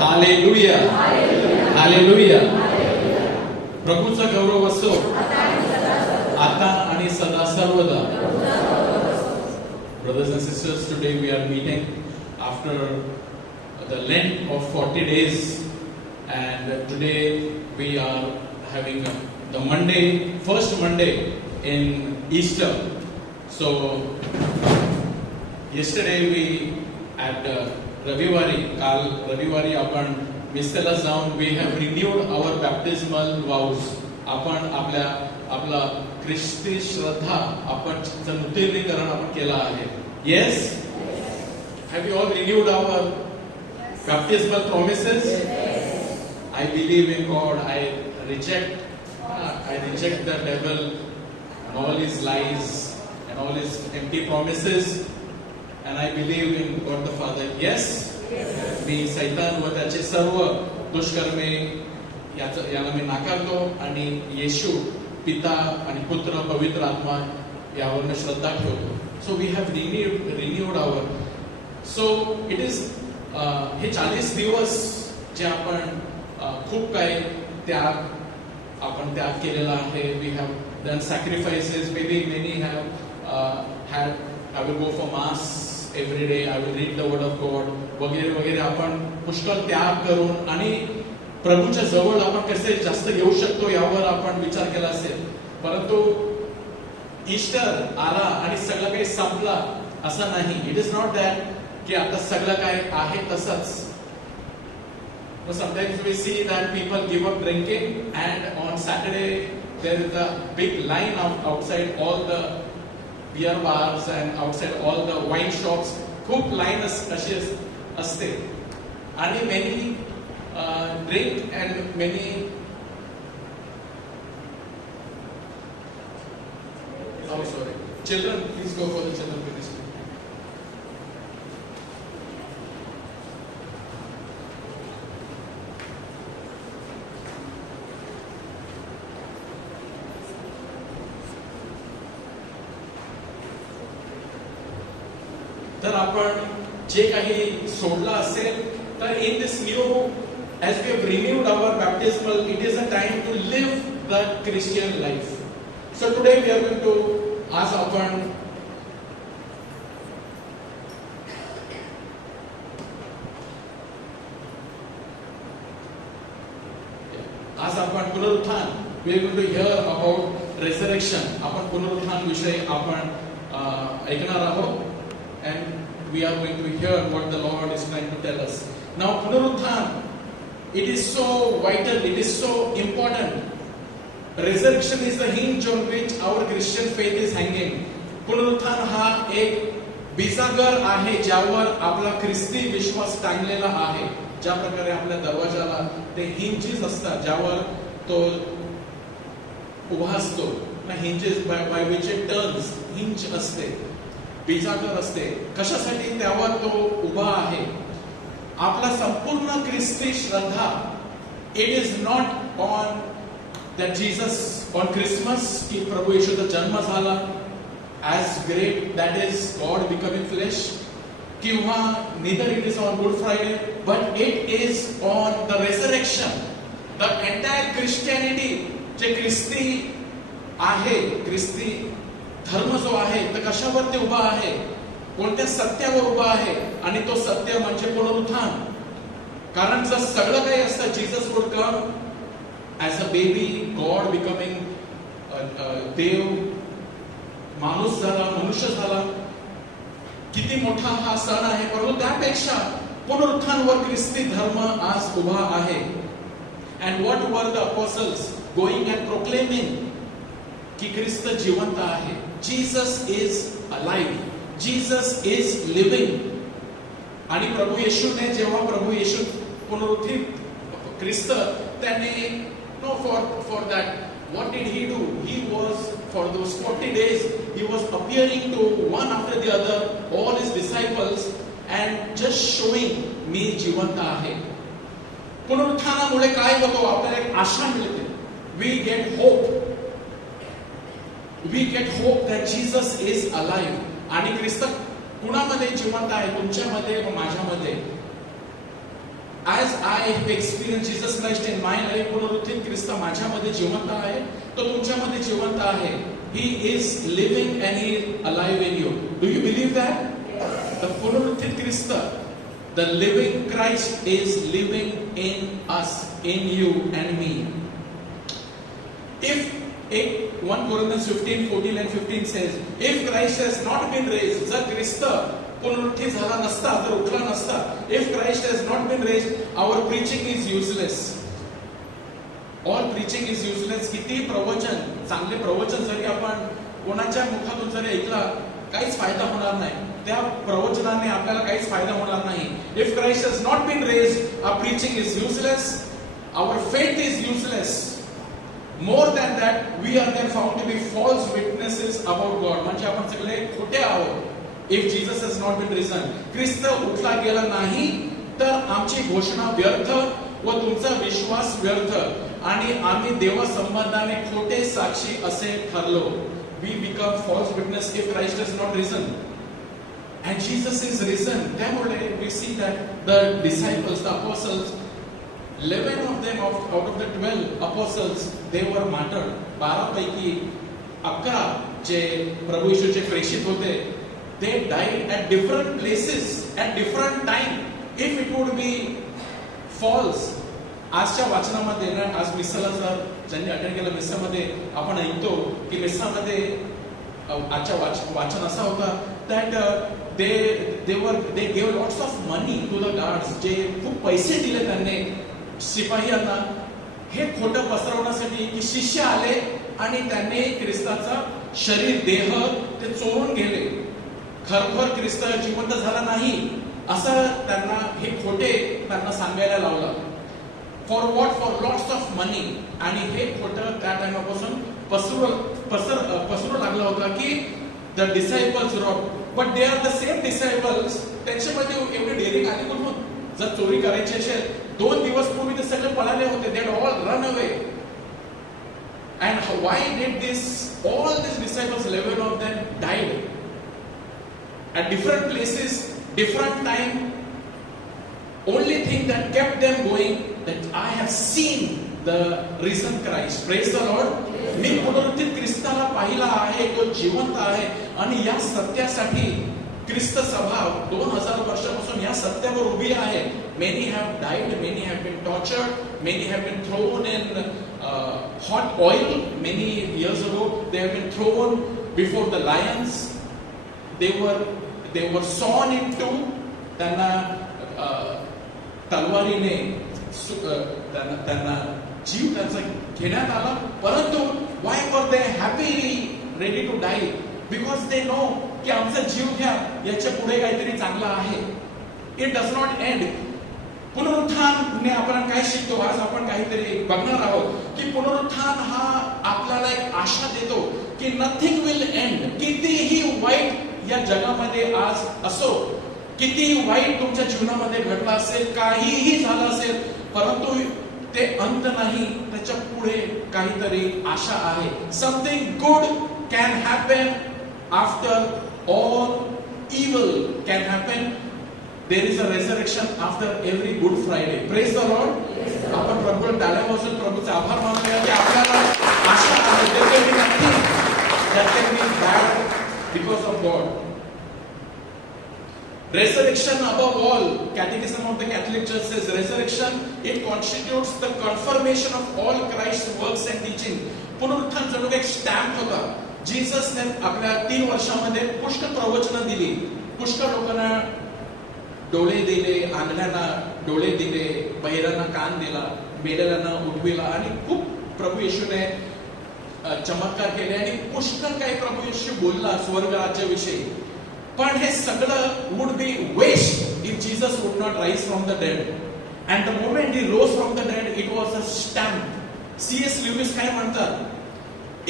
Hallelujah, hallelujah. प्रभूचा गौरव असो आता आणि सदा सर्वदा. Brothers and sisters, today we are meeting after the Lent of 40 days, and today we are having the Monday, first Monday in Easter. So yesterday we at काल रविवारी आपण मिस्तेला जाऊन we have renewed our baptismal vows. आपण आपला ख्रिस्ती श्रद्धा आपण नूतनीकरण आपण केला आहे. Yes? Have you all renewed our baptismal promises? Yes. I believe in God. I reject the devil and all his lies and all his empty promises. And I believe in God the Father. Yes? मी सैतान व त्याचे सर्व दुष्कर्मे याला मी नाकारतो आणि येशू पिता आणि पुत्र पवित्र आत्मा यावर मी श्रद्धा ठेवतो. So we have renewed our. So it is हे 40 दिवस जे आपण खूप काही त्याग केलेला आहे. We have done sacrifices. Many have had I will go for mass every day. I will read the word of God. वगैरे वगैरे आपण पुष्कळ त्याग करून आणि प्रभूच्या जवळ आपण कसे जास्त येऊ शकतो यावर आपण विचार केला असेल. परंतु ईस्टर आला आणि सगळं काही संपला असं नाही. इट इज नॉट दॅट की आता सगळं काय आहे तसंच. Sometimes we see that people give up drinking, and on Saturday there is a big line outside all the beer bars and outside all the wine shops. खूप line अशी असते आणि many drink and many children, please go for the children ministry. तर आपण जे काही सोडलं असेल तर in this new as we have renewed our baptismal, it is a time to live the Christian life. So today we are going to ask आपण पुनरुत्थान. We are going to hear about resurrection. आपण पुनरुत्थान विषयी आपण ऐकणार आहोत. And we are going to hear what the Lord is trying to tell us. Now, Punarutthan, it is so vital, it is so important. Resurrection is the hinge on which our Christian faith is hanging. Punarutthan हा एक बिजागर आहे ज्यावर आपला ख्रिस्ती विश्वास टांगलेला आहे. ज्या प्रकारे आपल्या दरवाजाला ते हिंजेस असतात ज्यावर तो उभा असतो. Hinges by which it turns, hinge असते, बिजागर असते. कशासाठी त्यावर तो उभा आहे. आपला संपूर्ण ख्रिस्ती श्रद्धा it is not on that Jesus on Christmas की प्रभू येशूचा जन्म झाला as great that is God becoming flesh, किंवा neither it is on Good Friday, but it is on the resurrection. The entire Christianity जे ख्रिस्ती आहे, ख्रिस्ती धर्म जो आहे तर कशावरती उभा आहे, कोणत्या सत्यावर उभा आहे. आणि तो सत्य म्हणजे पुनरुत्थान. कारण जर सगळं काही असतं Jesus would come as a baby, God becoming देव, माणूस झाला, मनुष्य झाला. किती मोठा हा सण आहे. परंतु त्यापेक्षा पुनरुत्थानावर ख्रिस्ती धर्म आज उभा आहे. And what were the apostles going and proclaiming की ख्रिस्त जिवंत आहे. Jesus is alive. Jesus is living. आणि प्रभू येशूने जेव्हा प्रभू येशू पुनरुत्थित ख्रिस्त त्याने no for that what did he do? He was for those 40 days he was appearing to one after the other all his disciples and just showing मी जिवंत आहे. पुनरुत्थानामुळे काय होतो, आपल्याला एक आशा मिळते. We get hope. We get hope that Jesus is alive. आणि ख्रिस्त कुणामध्ये जिवंत आहे, तुमच्यामध्ये व माझ्यामध्ये. as I have experienced Jesus Christ in my life, पुनरुत्थित ख्रिस्त माझ्यामध्ये जिवंत आहे, तो तुमच्यामध्ये जिवंत आहे. He is living and he is alive in you. Do you believe that? The पुनरुत्थित Christ, the living Christ is living in us, in you and me. If 1 Corinthians 15:14 and 15 says, if Christ has not been raised, जर ख्रिस्त पुनरुत्थित झाला नसता, जर उठला नसता, if Christ has not been raised, our preaching is useless. All preaching is useless. किती प्रवचन, चांगले प्रवचन जरी आपण कोणाच्या मुखातून जरी ऐकला, काहीच फायदा होणार नाही. त्या प्रवचनाने आपल्याला काहीच फायदा होणार नाही. If Christ has not been raised, our preaching is useless. Our faith is useless. More than that, we are then found to be false witnesses about God. म्हणजे आपण सगळे खोटे आहोत. If Jesus has not been risen, ख्रिस्त उठला गेला नाही, तर आमची घोषणा व्यर्थ व तुमचा विश्वास व्यर्थ आणि आम्ही देवासंबंधाने खोटे साक्षी असे ठरलो. We become false witness if Christ has not risen. And Jesus is risen. त्यामुळे we see that the disciples, the apostles, 11 of them out of the 12 apostles, they were martyred. 12 पैकी 11 जे प्रभू येशूचे प्रेषित होते, they died at different places at different time. If it would be false, आजच्या वाचनामध्ये ना, आज मिसाला जर ज्यांनी अटेंड केलं मिसामध्ये आपण ऐकतो की मिसामध्ये आजच्या वाचन असा होता that they gave lots of money to the guards. जे खूप पैसे दिले त्यांनी शिपायांना हे खोटं पसरवण्यासाठी की शिष्य आले आणि त्यांनी ख्रिस्ताचा शरीर देह ते चोरून गेले. खरखर ख्रिस्त जिवंत झाला नाही असं त्यांना हे खोटे त्यांना सांगायला लावलं. For what? For lots of money. आणि हे खोटं त्या टाइमापासून पसरू लागलं होतं की the disciples rob. But they are the same disciples. त्यांच्यामध्ये एवढी डेअरिंग आली कुठून? जर चोरी करायची असेल, 2 दिवस पूर्वी ते सगळे पळाले होते. They had all run away. And why did this? All this disciples, 11 of them died at different places, different time. Only thing that kept them going, that I have seen the risen Christ. Praise the Lord. मी पुनरुत्थित ख्रिस्ताला पाहिला आहे, तो जिवंत आहे. आणि या सत्यासाठी ख्रिस्त सभा 2000 वर्षापासून या सत्यावर उभी आहे. Many have died, many have been tortured, many have been thrown in hot oil. Many years ago, they have been thrown before the lions. They were sawn in two. त्यांना तलवारीने त्यांना जीव त्यांचा घेण्यात आला. परंतु why were they happily ready to die? Because they know की आमचा जीव घ्या, याच्या पुढे काहीतरी चांगलं आहे. It does not end. पुनरुत्थानाने आपण काय शिकतो? आज आपण काहीतरी बघणार आहोत की पुनरुत्थान हा आपल्याला एक आशा देतो की नथिंग विल एंड. कितीही वाईट या जगामध्ये आज असो, किती वाईट तुमच्या जीवनामध्ये घडला असेल, काहीही झालं असेल, परंतु ते अंत नाही. त्याच्या पुढे काहीतरी आशा आहे. Something good can happen after all evil can happen. There is a resurrection after every Good Friday. Praise the Lord. आपण प्रभूला टाळ्या वाजवून प्रभूचे आभार मानूया की आपल्याला आशा आहे. There can be nothing that can be bad because of God. Resurrection above all, Catechism of the Catholic Church says, resurrection, it constitutes the confirmation of all Christ's works and teaching. पुनरुत्थान जणू एक stamp होता. जीससने आपल्या 3 वर्षामध्ये पुष्कळ प्रवचनं दिली, पुष्कळ लोकांना डोळे दिले, आंधळ्यांना डोळे दिले, बहिरांना कान दिला, मेलेल्यांना उठविला आणि खूप प्रभू येशूने चमत्कार केले आणि पुष्कळ काही प्रभू येशू बोलला स्वर्ग राज्याविषयी. पण हे सगळं would be waste if Jesus would not rise from the dead. And the moment he rose from the dead, it was a stamp. C.S. Lewis काय म्हणतात?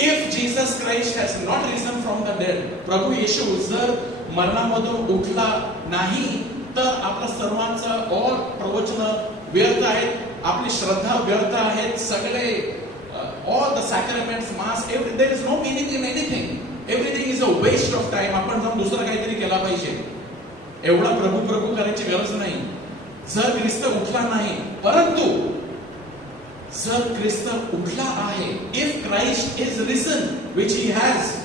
If Jesus Christ has not risen from the dead, प्रभू येशू जर मरणामधून उठला नाही, तर आपल्या सर्वांचं all प्रवचन व्यर्थ आहेत, आपली श्रद्धा व्यर्थ आहेत, सगळे all the sacraments, mass, there is no meaning in anything. Everything is a waste of time. आपण जाऊन दुसरं काहीतरी केला पाहिजे. एवढा प्रभू प्रभू करायची गरज नाही. जर ख्रिस्त उठला नाही, परंतु जर ख्रिस्त उठला आहे, if Christ is risen, which he has,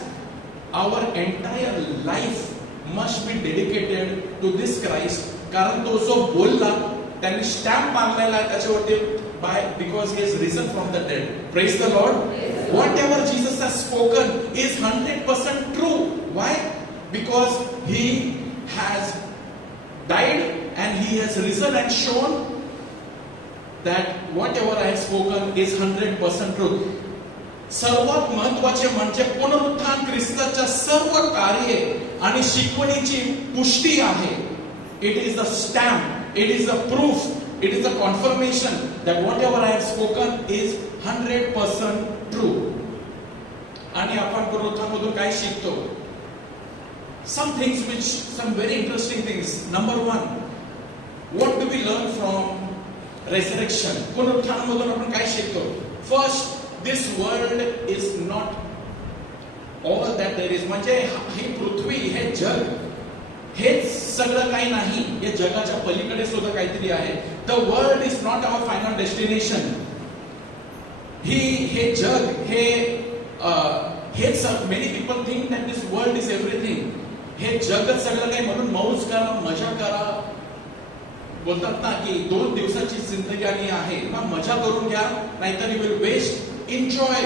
our entire life must be dedicated to this Christ. कारण तो जो बोलला, त्यांनी स्टॅम्प मारलेला आहे त्याच्यावरती, because he is risen from the dead. Praise the Lord. Whatever Jesus has spoken is 100% true. Why? Because he has died and he has risen and shown that whatever I have spoken is 100% true. सर्वात महत्त्वाचे म्हणजे पुनरुत्थान ख्रिस्ताच्या सर्व कार्ये आणि शिकवणीची पुष्टी आहे. It is the stamp, it is the proof, it is the confirmation that whatever I have spoken is 100% true. आणि आपण पुनरुत्थानामधून काय शिकतो? Some very interesting things. Number one, what do we learn from resurrection? पुनरुत्थानामधून आपण काय शिकतो? First, this world is not all that there is. म्हणजे ही पृथ्वी, हे जग, हेच सगळं काही नाही. या जगाच्या पलीकडे सुद्धा काहीतरी आहे. The world is not our final destination. हे जग, हेच many people think that this world is everything. हे जगच सगळं काही, म्हणून मौज करा, मजा करा. बोलतात ना की 2 दिवसाची जिंदगी आहे ना, मजा करून घ्या, नाहीतर you will waste. Enjoy,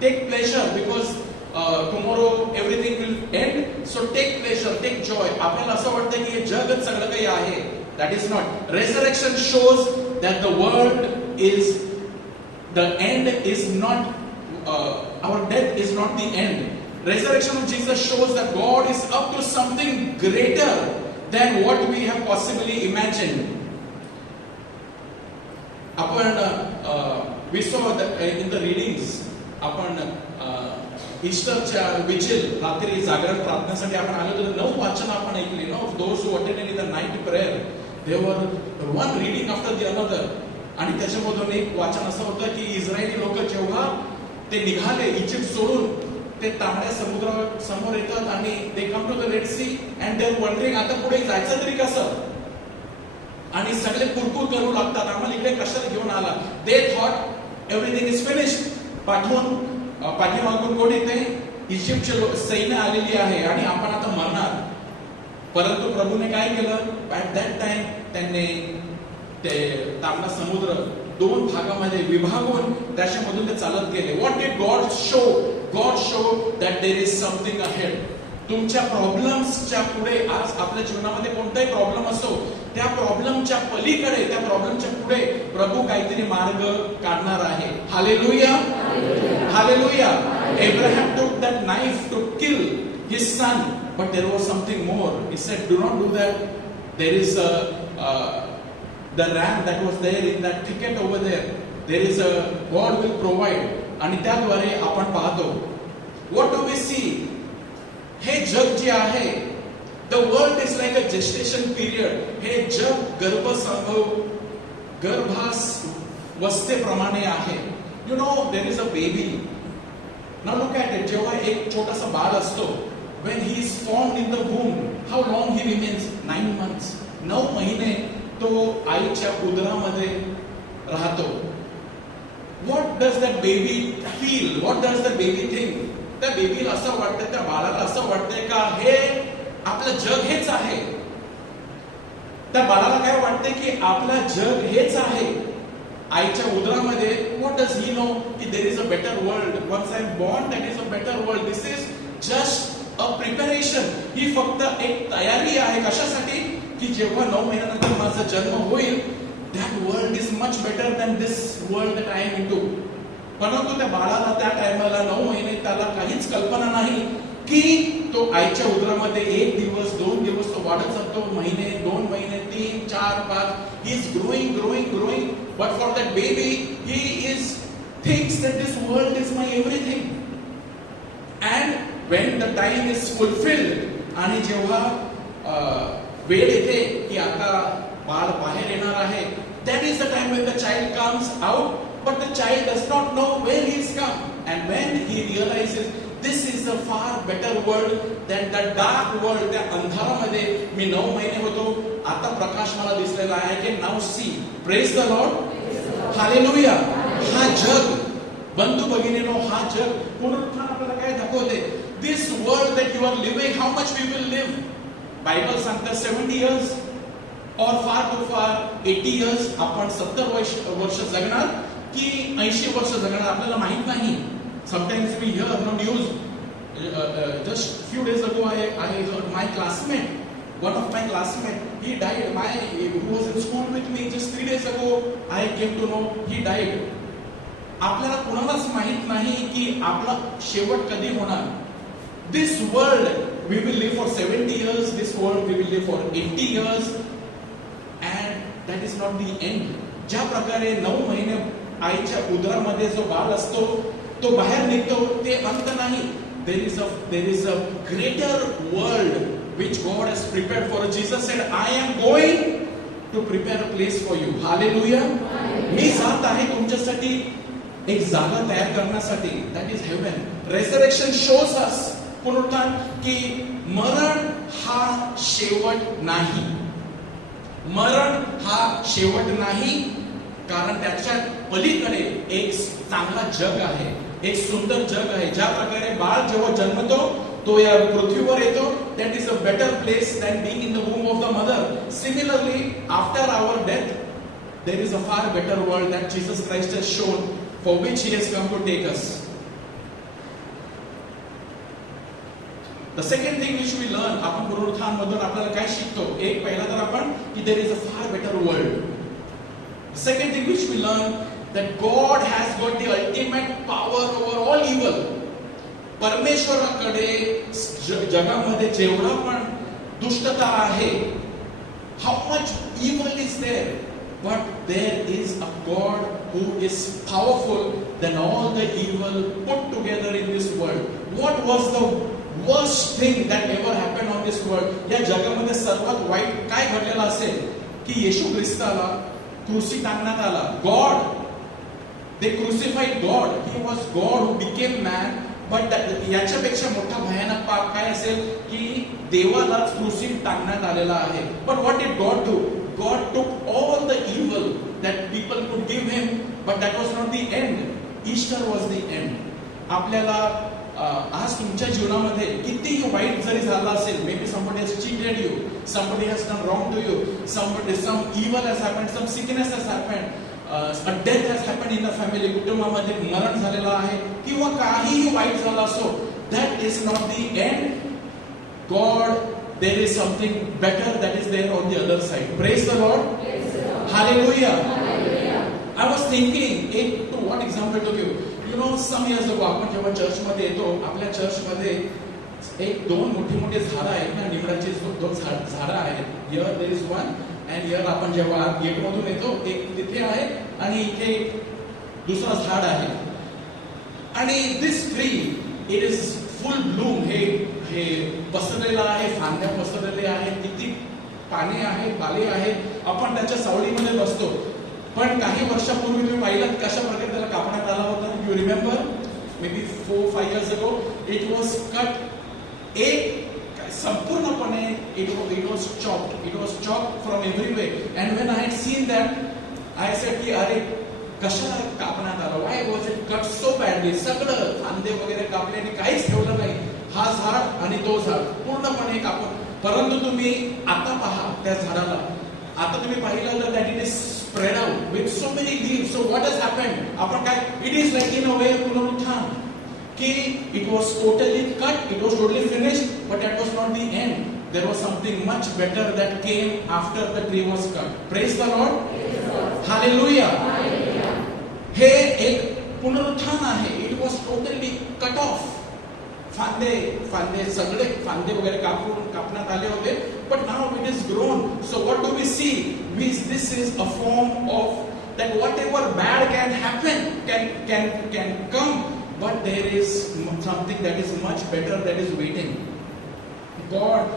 take pleasure, because tomorrow everything will end. So take pleasure, take joy. आपल्याला असं वाटतं की हे जगच सगळं काही आहे. That is not. Resurrection shows that the world is, the end is not, our death is not the end. Resurrection of Jesus shows that God is up to something greater than what we have possibly imagined. We saw that in the readings, ईस्टरच्या विचिल रात्री जागरण प्रार्थनेसाठी आपण आलो होतो. 9 वाचन आपण ऐकली. Those who attended in the night prayer, they were one reading after the another. आणि त्याच्यामधून एक वाचन असं होतं की इस्रायली लोक जेव्हा ते निघाले इजिप्त सोडून, ते तांबड्या समुद्रासमोर येतात आणि they come to the Red Sea and they are wondering आता पुढे जायचं तरी कसं. आणि सगळे कुरकुर करू लागतात, आम्हाला इकडे कशाला घेऊन आला. They thought everything is finished. पाठीमागून कोण येते? इजिप्तचे सैन्य आलेली आहे आणि आपण आता मरणार. परंतु प्रभूने काय केलं? ऍट दॅट टाइम त्यांनी ते तांबडा समुद्र 2 भागामध्ये विभागून त्याच्यामधून ते चालत गेले. What did God show? God show that there is something ahead. तुमच्या प्रॉब्लेम्सच्या पुढे, आज आपल्या जीवनामध्ये कोणताही प्रॉब्लेम असो, त्या प्रॉब्लेमच्या पलीकडे, त्या प्रॉब्लेमच्या पुढे प्रभू काहीतरी मार्ग काढणार आहे. Hallelujah, hallelujah. Abraham took that knife to kill his son, but there was something more. He said, "Do not do that. There is the ram that was there in that thicket over there. There is a God will provide." आणि त्याद्वारे आपण पाहतो. What do we see? हे जग जे आहे, the world is like a gestation period. हे जग गर्भावस्थेप्रमाणे आहे. You know, there is a baby. Now look at it. जेव्हा एक छोटासा बाळ असतो, when he is formed in the womb, how long he remains? 9 months. 9 महिने तो आईच्या उदरामध्ये राहतो. What does that baby feel? What does the baby think? त्या बेबीला असं वाटतं, त्या बाळाला असं वाटतंय का हे आपलं जग हेच आहे? त्या बाळाला काय वाटतंय की आपलं जग हेच आहे. आईच्या उदरामध्ये what does he know? की there is a better world. Once I am born, that is a better world. This is just a preparation. ही फक्त एक तयारी आहे. कशासाठी? की जेव्हा 9 महिन्यानंतर माझा जन्म होईल, that world is much better than this world that I am into. परंतु त्या बाळाला त्या टायमाला 9 महिने त्याला काहीच कल्पना नाही की तो आईच्या उदरामध्ये 1 दिवस 2 दिवस तो वाढत जातो. महिने, 2 महिने, 3, 4, 5. He is growing. But for that baby, he thinks that this world is my everything. And when the time is fulfilled, आणि जेव्हा वेळ येते की आता बाळ बाहेर येणार आहे, that is the time when the child comes out, but the child does not know where he is come. And when he realizes this is a far better world than the dark world, त्या अंधारामध्ये मी 9 महिने होतो आता प्रकाश मला दिसलेला आहे. I can now see. Praise the Lord. Hallelujah. हा जग, बंधू भगिनीनो, हा जग पुनरुत्थान आपल्याला काय दाखवते? This world that you are living, how much we will live? Bible सांगतं 70 इयर्स और फार टू फार 80 इयर्स. आपण 70 वर्ष जगणार की 80 वर्ष जगणार आपल्याला माहित नाही. Sometimes we hear no news. Just few days ago I heard my classmate, one of my classmate, he died. Who was in school with me just 3 days ago, I came to know he died. आपल्याला कोणालाच माहित नाही की आपला शेवट कधी होणार. This world we will live for 70 years, this world we will live for 80 years, and that is not the end. ज्या प्रकारे 9 महिने आईच्या उदरामध्ये जो बाळ असतो तो बाहेर निघतो, ते अंत नाही. There is a greater world which God has prepared for us. Jesus said, I am going to prepare a place for you. Hallelujah. मी जात आहे तुमच्यासाठी एक जागा तयार करण्यासाठी. That is heaven. Resurrection shows us, पुनरुत्थान, की मरण हा शेवट नाही. मरण हा शेवट नाही, कारण त्याच्या पलीकडे एक चांगला जग आहे, एक सुंदर जग आहे. ज्या प्रकारे बाळ जेव्हा जन्मतो तो या पृथ्वीवर येतो, that is a better place than being in the womb of the mother. Similarly, after our death, there is a far better world that Jesus Christ has shown, for which he has come to take us. The second thing which we learn, आपण पुनरुत्थान मधून आपल्याला काय शिकतो? एक पहिला तर आपण की there is a far better world. The second thing which we learn, that God has got the ultimate power over all evil. परमेश्वराकडे जगामध्ये जेवढा पण दुष्टता आहे, how much evil is there, but there is a God who is powerful than all the evil put together in this world. What was the worst thing that ever happened on this world? या जगामध्ये सर्वात वाईट काय घडलेलं असेल की येशू ख्रिस्ताला क्रूसी टांगण्यात आला. God, they crucified God. He was God who became man. But याच्यापेक्षा मोठा भयानक पाप काय असेल की देवालाच क्रूसी टांगण्यात आलेला आहे. But what did God do? God took all the evil that people could give him, but that was not the end. Easter was the end. आपल्याला आज तुमच्या जीवनामध्ये कितीही वाईट जरी झालं असेल, maybe somebody has cheated you, somebody has done wrong to you, some evil has happened, some sickness has happened, a death has happened in the family, कुटुंबामध्ये मरण झालेलं आहे किंवा काहीही वाईट झालं असो, that is not the end. God, there is something better that is there on the other side. Praise the Lord. Hallelujah. I was thinking, to what example to give? You know, some years ago, आपण जेव्हा चर्चमध्ये येतो, आपल्या चर्चमध्ये एक दोन मोठी झाडं आहेत ना, निंबाची दोन झाडं आहेत. Here there is one, and here आपण जेव्हा गेट मधून येतो, एक तिथे आहे आणि इथे दुसरा झाड आहे. आणि this tree, it is full bloom. हे पसरलेलं आहे, फांद्या पसरलेल्या आहेत, किती पाने आहेत, पाले आहेत. आपण त्याच्या सावलीमध्ये बसतो. पण काही वर्षापूर्वी मी पाहिलं कशा प्रकारे त्याला कापण्यात आला होता. You remember, may be 4-5 years ago, it was cut. एक संपूर्णपणे it was chopped from everywhere. And when I had seen that, I said की अरे कशा कापण्यात आला? Why was it cut so badly? सगळं फांदे वगैरे कापले आणि काहीच ठेवलं नाही. हा झाड आणि तो झाड पूर्णपणे कापून. परंतु तुम्ही आता पहा त्या झाडाला, आता तुम्ही पाहिलं तर that it is spread out with so many leaves. So what has happened? आपण काय, it is like in a way पुनरुत्थान कि it was totally cut, it was totally finished, but that was not the end. There was something much better that came after the tree was cut. Praise the Lord. Hallelujah. हे एक पुनरुत्थान आहे. It was totally cut off. फांदे सगळे फांदे वगैरे कापण्यात आले होते. But now it is grown. So what do we see? This is a form of that whatever bad can happen, can come. But there is something that is much better that is waiting. God,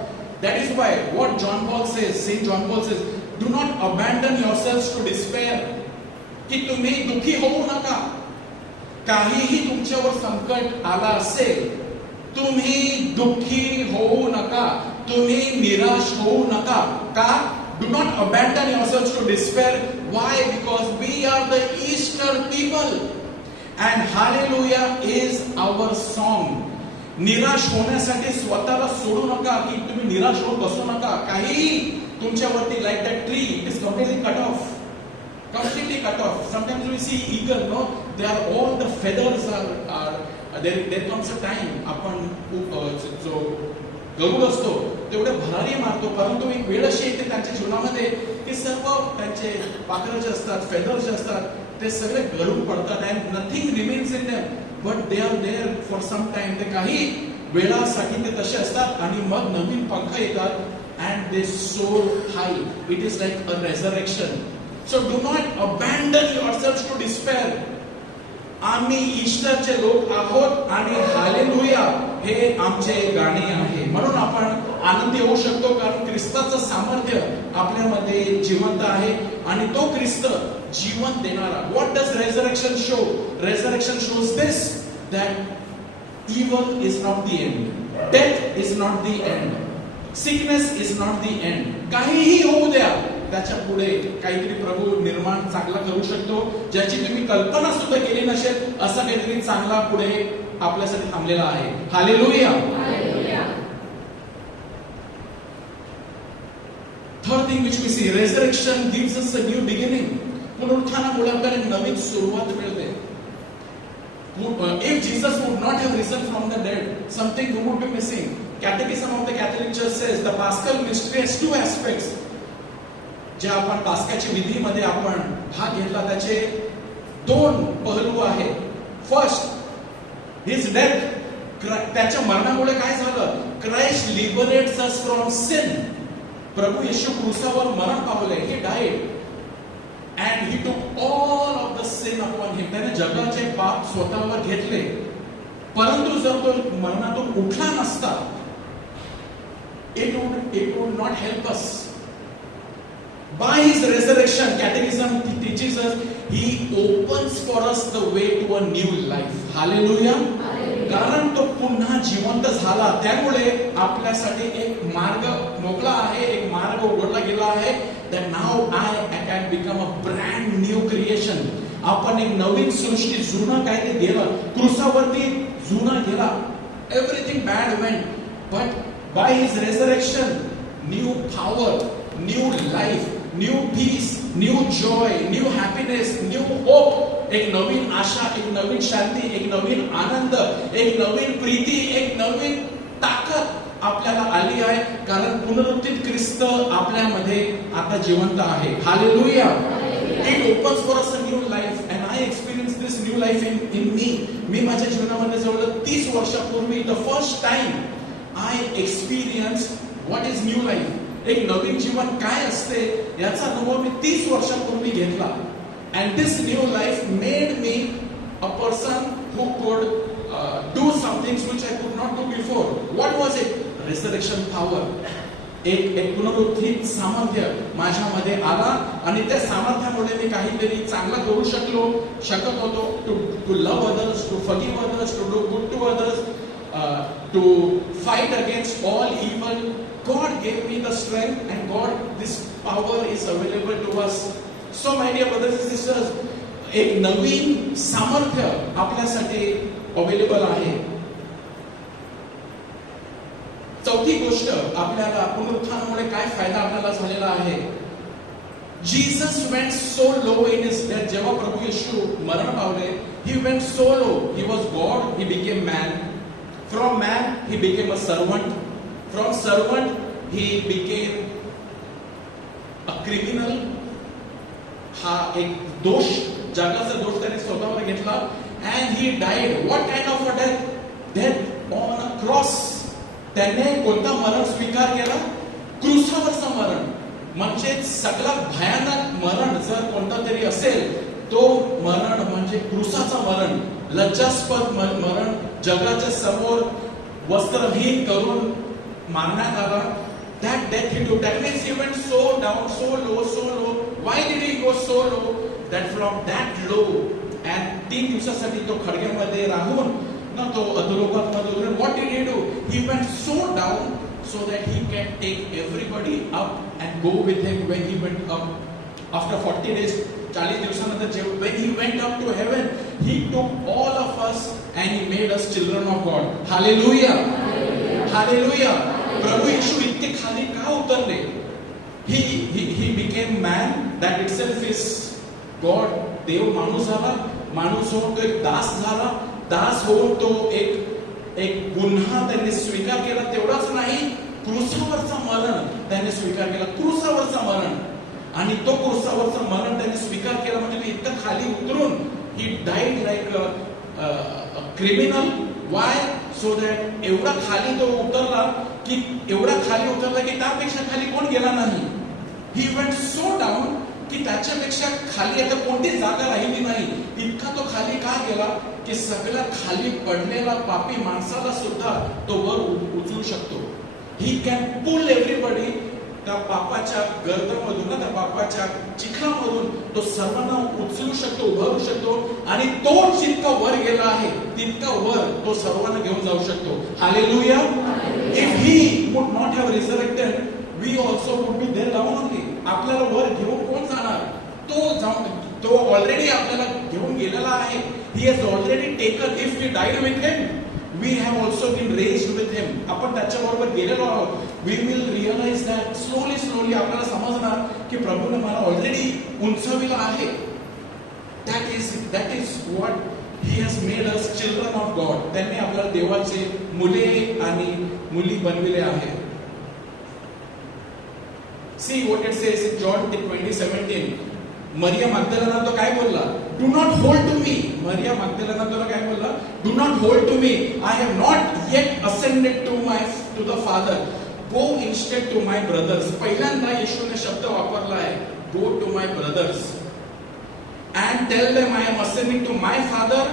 that is why what John Paul says, Saint John Paul says, do not abandon yourselves to despair. की तुम्ही दुखी होऊ नका. काहीही तुमच्यावर संकट आला असेल, तुम्ही दुखी होऊ नका, तुम्ही निराश होऊ नका. का? Do not abandon yourselves to despair. Why? Because we are the Easter people. And hallelujah is our song. निराश होण्यासाठी स्वतःला सोडू नका, की तुम्ही निराश होऊन बसू नका. काही तुमच्यावरती like that tree, it is completely cut off. Completely cut off. Sometimes we see eagle, no? They are all the feathers are there comes a time आपण जो गरुड असतो तेवढे भरारी मारतो, परंतु एक वेळ अशी येते त्यांच्या जीवनामध्ये की सर्व त्यांचे पाखरं जे असतात, फेदर्स जे असतात, ते सगळे गळून पडतात. And nothing remains in them, but they are there for some time. ते काही वेळासाठी ते तसे असतात आणि मग नवीन पंख येतात. And they soar high. It is like a resurrection. So do not abandon yourselves to despair. आम्ही ईस्टरचे लोक आहोत आणि हालेलुया हे आमचे गाणे आहे. म्हणून आपण आनंदी होऊ शकतो, कारण ख्रिस्ताचं सामर्थ्य आपल्यामध्ये जिवंत आहे आणि तो ख्रिस्त जीवन देणारा. What does resurrection show? Resurrection shows this, that evil is not the end, death is not the end, sickness is not the end. काहीही होऊ द्या, त्याच्या पुढे काहीतरी प्रभू निर्माण चांगला करू शकतो, ज्याची तुम्ही कल्पना सुद्धा केली नसेल. असं काहीतरी चांगला पुढे आपल्यासाठी थांबलेला आहे. Hallelujah. Third thing which we see, resurrection gives us a new beginning. पुनरुत्थानामुळे आपल्याला नवीन सुरुवात मिळते. If Jesus would not have risen from the dead, something would be missing. Catechism of the Catholic Church says the Paschal mystery has two aspects. जे आपण पास्काच्या विधीमध्ये आपण भाग घेतला त्याचे दोन पहलू आहेत. First, his death. त्याच्या मरणामुळे काय झालं? Christ liberates us from sin. प्रभू येशू क्रूसावर मरण पावले. He died and he took all of the sin upon him. त्याने जगाचे पाप स्वतःवर घेतले. परंतु जर तो मरणातून उठला नसता, it would not help us. By his resurrection, Catechism teaches us, he opens for us the way to a new life. Hallelujah. कारण तो पुन्हा जिवंत झाला, त्यामुळे आपल्यासाठी एक मार्ग मोकळा आहे, एक मार्ग उघडला गेला आहे. That now I can become a brand new creation. आपण एक नवीन सृष्टी, जुनं काय ते गेलं, क्रूसावरती जुनं गेला. Everything bad went, but by his resurrection, new power, new life, new peace, new joy, new happiness, new hope. एक नवीन आशा, एक नवीन शांती, एक नवीन आनंद, एक नवीन प्रीती, एक नवीन ताकद आपल्याला आली आहे, कारण पुनरुत्थित ख्रिस्त आपल्यामध्ये आता जिवंत आहे. Hallelujah. It opens for us a new life and I experience this new life in me. मी माझ्या जीवनामध्ये जवळ 30 वर्षापूर्वी the first time I experience what is new life. एक नवीन जीवन काय असते याचा अनुभव मी 30 वर्षापूर्वी घेतला. And this new life made me a person who could do some things which I could not do before. What was it? Resurrection power. एक पुनरुत्थित सामर्थ्य माझ्यामध्ये आला आणि त्या सामर्थ्यामुळे मी काहीतरी चांगलं करू शकत होतो. To love others, to forgive others, to do good to others, to fight against all evil. God gave me the strength, and God, this power is available to us. So my dear brothers and sisters, एक नवीन सामर्थ्य आपल्यासाठी available आहे. चौथी गोष्ट, आपल्याला पुनरुत्थानामुळे काय फायदा आपल्याला झालेला आहे. Jesus went so low in his death. जेव्हा प्रभू येशू मरण पावले, he went so low. He was God, he became man. From man he became a servant. From servant he became a criminal. हा एक दोष, जगाचा दोष त्याने स्वतःवर घेतला. And he died. What kind of a death? Death on a cross. त्याने कोणता मरण स्वीकार केला? क्रूसावरचं मरण. म्हणजे सगळ्यात भयानक मरण जर कोणता तरी असेल, तो मरण म्हणजे क्रूसाचं मरण. लज्जास्पद मरण, जगाच्या समोर वस्त्रहीन करून मारण्यात आला. That death he took. That means he went so down, so low, so low. Why did he go so low? That from that low, and 3 दिवसासाठी तो खडग्यामध्ये राहून ना तो अधोलोकात मध्ये. What did he do? He went so down so that he can take everybody up and go with him when he went up. After 40 days, 40 दिवसानंतर when he went up to heaven, he took all of us and he made us children of God. Hallelujah. Hallelujah. प्रभु येशू इतके खाली का उतरले? He became man. That itself is God. देव माणूस झाला, माणूस होऊन तो एक दास झाला, दास होऊन तो एक गुन्हा त्यांनी स्वीकार केला. तेवढाच नाही, क्रूसावरचा मरण त्यांनी स्वीकार केला. क्रूसावरचा मरण, आणि तो क्रूसावरचा मरण त्यांनी स्वीकार केला म्हणजे इतकं खाली उतरून he died like a criminal. Why? So that एवढा खाली तो उतरला की त्यापेक्षा खाली कोण गेला नाही. ही वेंट सो डाऊन की त्याच्यापेक्षा खाली आता कोणती जागा राहिली नाही. इतका तो खाली का गेला की सगळ्या खाली पडलेला पापी माणसाला सुद्धा तो वर उचलू शकतो. He can pull everybody. त्या पापाच्या गर्दमधून, त्या पापाच्या चिखलामधून तो सर्वांना उचलू शकतो, उभारू शकतो. आणि तो जितका वर गेला आहे तितका वर तो सर्वांना घेऊन जाऊ शकतो. Hallelujah. If he would not have resurrected, we also would be there down only. आपल्याला वर घेऊन कोण जाणार? तो ऑलरेडी आपल्याला घेऊन गेलेला आहे. He has already taken. If we died with him, we have also been raised with him. आपण त्याच्याबरोबर गेलेलो आहोत. We will realize that slowly आपल्याला समजणार की प्रभूने मला ऑलरेडी उंचविला आहे. That is what he has made us children of God. त्यांनी आपल्याला देवाचे मुले आणि मुली बनविले आहे. See what it says in John 20:17. मरिया मग्दलेना तो काय बोलला? Do not hold to me. मरिया मग्दलेना तुला काय बोलला? Do not hold to me. I have not yet ascended to the father. Go instead to my brothers. पहिल्यांदा येशूने शब्द वापरला आहे, go to my brothers and tell them I am ascending to my father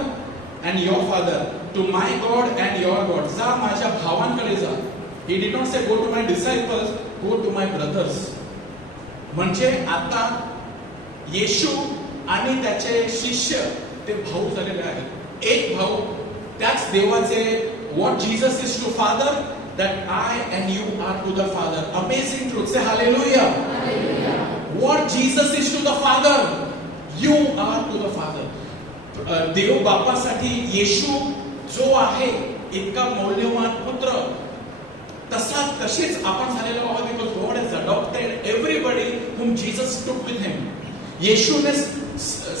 and your father, to my God and your God. जा माझ्या भावांकडे जा. He did not say go to my डिसायपल्स, go to my brothers. म्हणजे आता येशू आणि त्याचे शिष्य ते भाऊ झालेले आहेत. एक भाऊ. त्याच देवाचे what Jesus is to father, that I and you are to the father. Amazing truth. Say hallelujah. What Jesus is to the father, you are to the father. देव बापासाठी येशू जो आहे इतका मौल्यवान पुत्र, तशीच आपण झालेलो आहोत. Because God has adopted everybody whom Jesus took with him. येशूने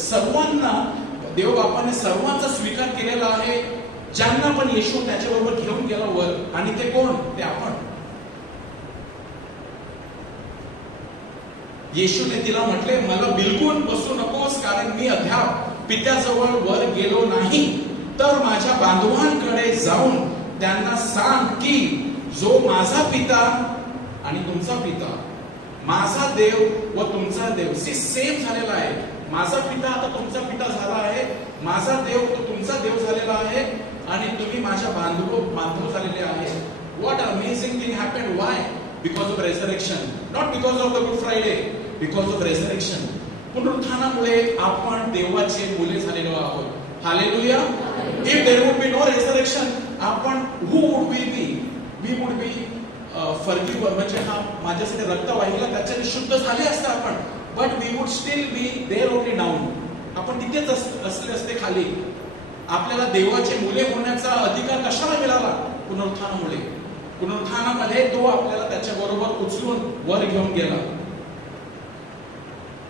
सर्वांना, देव बापाने सर्वांचा स्वीकार केलेला आहे. ज्यांना पण येशू त्याच्याबरोबर घेऊन गेला वर. आणि ते कोण? ते आपण. येशूने तिला म्हटले, मला बिलकुल बसू नकोस, कारण मी अद्याप पित्याजवळ वर गेलो नाही. तर माझ्या बांधवांकडे जाऊन त्यांना सांग की जो माझा पिता आणि तुमचा पिता, माझा देव व तुमचा देव सेम झालेला आहे. माझा पिता आता तुमचा पिता झाला आहे, माझा देव तो तुमचा देव झालेला आहे, आणि तुम्ही माझ्या बांधव झालेले आहे. What amazing thing happened. Why? Because of resurrection. Not because of the good Friday, because of resurrection. पुनरुत्थानामुळे आपण देवाचे मुले झालेलो आहोत. Hallelujah. If there would be no resurrection, आपण who would we be? We would be forgiver. म्हणजे हा माझ्यासाठी रक्त वाहिला, त्याच्याने शुद्ध झाले असते आपण. But we would still be there only down. आपण तिथेच असले असते खाली. आपल्याला देवाचे मुले होण्याचा अधिकार कशाला मिळाला? पुनरुत्थानामुळे. पुनरुत्थानामध्ये तो आपल्याला त्याच्या बरोबर उचलून वर घेऊन गेला.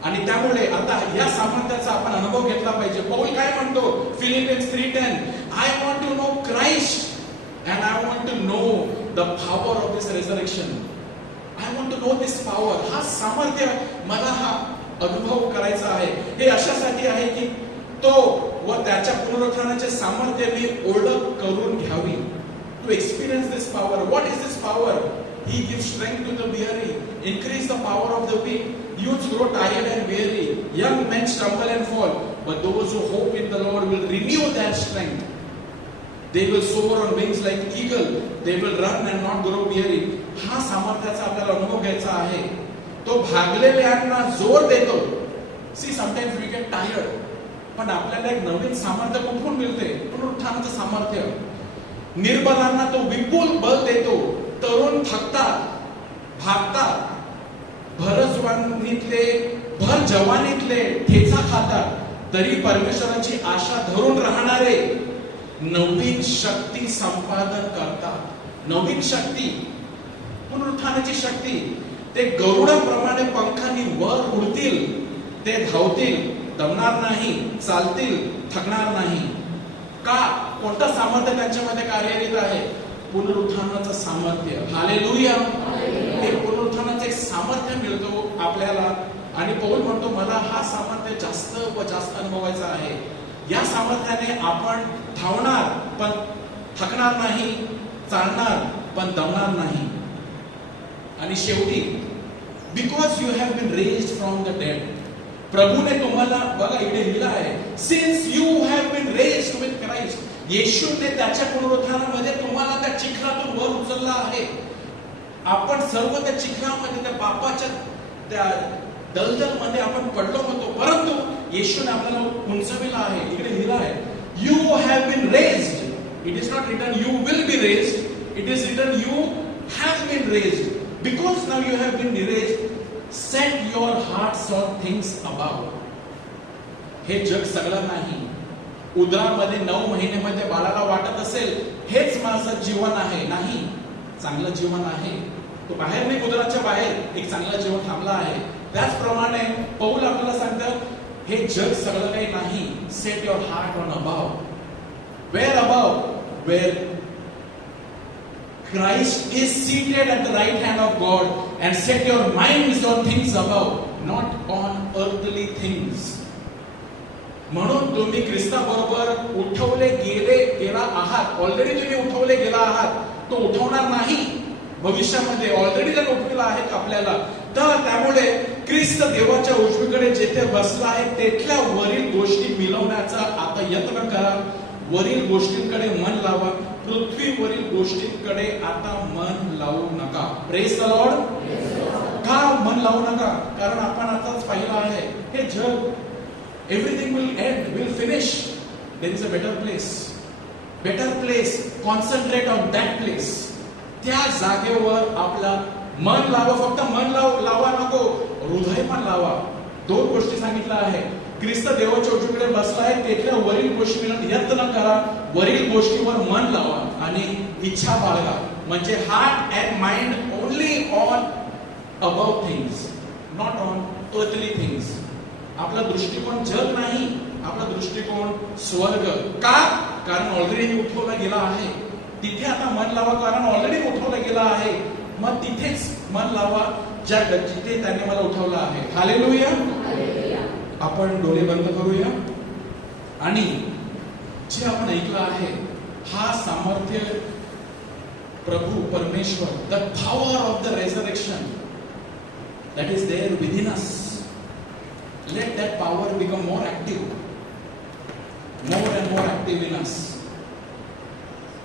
आणि त्यामुळे आता या सामर्थ्याचा आपण अनुभव घेतला पाहिजे. पौल काय म्हणतो? Philippians 3:10, I want to know Christ and I want to know the power of this resurrection. I want to know this power. हा सामर्थ्य मला हा अनुभव करायचा आहे. हे अशासाठी आहे की तो व त्याच्या पुनरुत्थानाचे सामर्थ्य मी ओळख करून घ्यावी. To experience this power. What is this power? He gives strength to the weary, increase the power of the weak. Youths grow tired and weary. Young men stumble and fall. But those who hope in the Lord will renew their strength. They will soar on wings like eagle. They will run and not grow weary. हा सामर्थ्याचा आपल्याला अनुभव घ्यायचा आहे. तो भागलेल्यांना जोर देतो. See, sometimes we get tired. पण आपल्याला एक नवीन सामर्थ्य कुठून मिळते? पुनरुत्थानाचं सामर्थ्य. निर्बलांना तो विपुल बल देतो. तरुण थकतात, भागतात, भर जवानीतले ठेचा खातात, तरी परमेश्वराची आशा धरून राहणारे नवीन शक्ती संपादन करतात. नवीन शक्ती, पुनरुत्थानाची शक्ती. ते गरुडाप्रमाणे पंखांनी वर उडतील, ते धावतील, दमणार नाही, चालतील, थकणार नाही. का? कोणतं सामर्थ्य त्यांच्यामध्ये कार्यरत आहे? पुनरुत्थानाचं सामर्थ्य. हालेलुया. हे पुनरुत्थानाचं एक सामर्थ्य मिळतो आपल्याला. आणि पौल म्हणतो, मला हा सामर्थ्य जास्त व जास्त अनुभवायचा आहे. या सामर्थ्याने आपण धावणार पण थकणार नाही, चालणार पण दमणार नाही. आणि शेवटी, because you have been raised from the dead. प्रभूने तुम्हाला, बघा इथे लिहिलं आहे, since you have been raised with Christ. येशूने त्याच्या पुनरुत्थानामध्ये तुम्हाला त्या चिखलातून वर उचलला आहे. आपण सर्व त्या चिखलामध्ये, त्या पापाच्या त्या दलदलमध्ये आपण पडलो होतो, परंतु येशूने आपल्याला उंचविला आहे. इकडे लिहिलं आहे, you have been raised. It is not written you will be raised, it is written you have been raised. Because now you have been raised, set your hearts on things above. हे जग सगळं नाही. उदरामध्ये 9 महिन्यामध्ये बाळाला वाटत असेल हेच माझं जीवन आहे. नाही, चांगलं जीवन आहे. तो बाहेर नाही, उदराच्या बाहेर एक चांगलं जीवन थांबला आहे. त्याचप्रमाणे पौल आपल्याला सांगतं, हे जग सगळं काही नाही. Set your heart on above. Where above? Where Christ is seated at the right hand of God, and set your minds on things above, not on earthly things. म्हणून तुम्ही ख्रिस्ताबरोबर उठवले गेला आहात. ऑलरेडी तुम्ही उठवले गेला आहात. तो उठवणार नाही भविष्यामध्ये. ऑलरेडी त्याने उठवला आहे आपल्याला. तर त्यामुळे ख्रिस्त देवाच्या उजवीकडे जेथे बसला आहे तेथल्या वरील गोष्टी मिळवण्याचा आता यत्न करा. वरील गोष्टींकडे मन लावा. पृथ्वीवरील गोष्टींकडे आता मन लावू नका. Praise the Lord. का मन लावू नका? कारण आपण आताच पाहिलं आहे, हे जग, everything will end, will finish. There is a better place. Better place. Concentrate on that place. त्या जागेवर आपला मन लावा. फक्त मन लावा नको, हृदय पण लावा. 2 गोष्टी सांगितल्या आहे. ख्रिस्त देवाच्या उजवीकडे बसला आहे, तेथल्या वरील गोष्टी मिळवण्याचा यत्न करा. वरील गोष्टीवर मन लावा आणि इच्छा बाळगा. म्हणजे heart and mind only on above things, not on earthly things. आपला दृष्टिकोन जग नाही, आपला दृष्टिकोन स्वर्ग. का? कारण ऑलरेडी उठवला गेला आहे. तिथे आता मन लावा, कारण ऑलरेडी उठवला गेला आहे. मग तिथेच मन लावा जिथे त्याने मला उठवलं आहे. हालेलुया. आपण डोळे बंद करूया आणि जे आपण ऐकलं आहे, हा सामर्थ्य प्रभू परमेश्वर, the power of the resurrection that is there within us, let that power become more active, more and more active in us.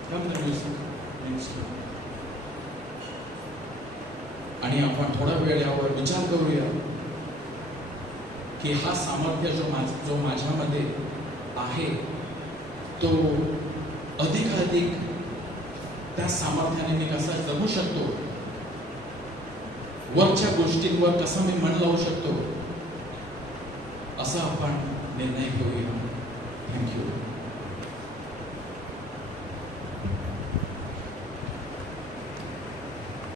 Come the music. आणि आपण थोडा वेळ यावर विचार करूया की हा सामर्थ्य जो माझ्यामध्ये आहे, तो अधिक त्या सामर्थ्याने मी कसा जगू शकतो, वरच्या गोष्टींवर कसं मी मन लावू शकतो, असा आपण निर्णय घेऊया. थँक्यू.